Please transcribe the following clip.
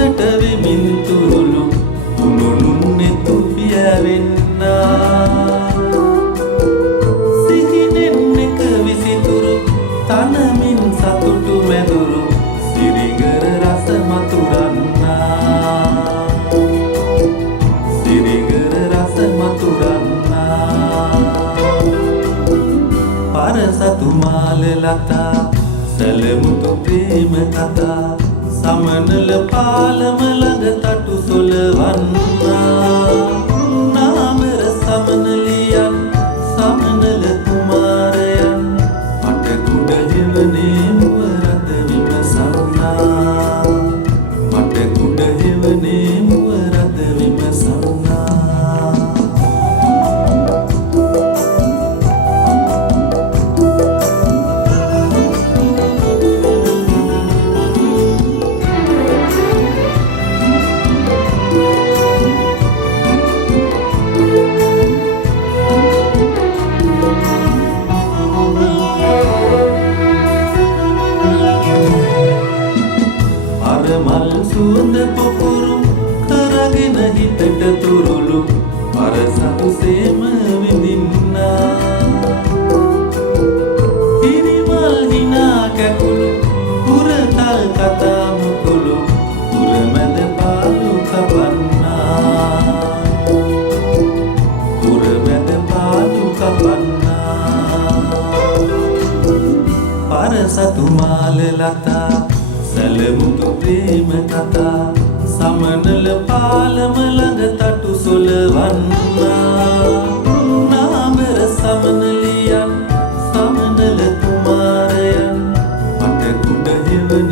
සුවඳට වෙමින් තුරුළු උණුනුන්නේ තුපියවෙන්නා සිහිනෙන් එක විසිතුරු තනමින් සතුටු මැදුරු සිරිගර රස මතුරන්නා සිරිගර රස මතුරන්නා පරසතු මාල ලතා සැලමුතු ප්‍රේම කතා සමනල පාලම ළඟ තටු සොලවන්නා නාමර සමනලියන් සමනල කුමාරයන් මට කුඩ හෙවනේ මුවරද විමසන්නා මට කුඩ හෙවනේ මුවරද විමසන්නා මල් සුවඳ පොකුරු කරගෙන හිතට තුරුළු පරසතු සේම විඳින්නා හිරිමල් හිනා කැකුළු පුරතල් කතා මුකුළු පුරමැද පාලු කපන්නා පුරමැද පාලු කපන්නා පරසතු මාල ලතා සැලමුතු ප්‍රේම කතා සමනල පාලම ළඟ තටු සොලවන්නා නාමර සමනලියන් සමනල කුමාරයන් මට කුඩ හෙවන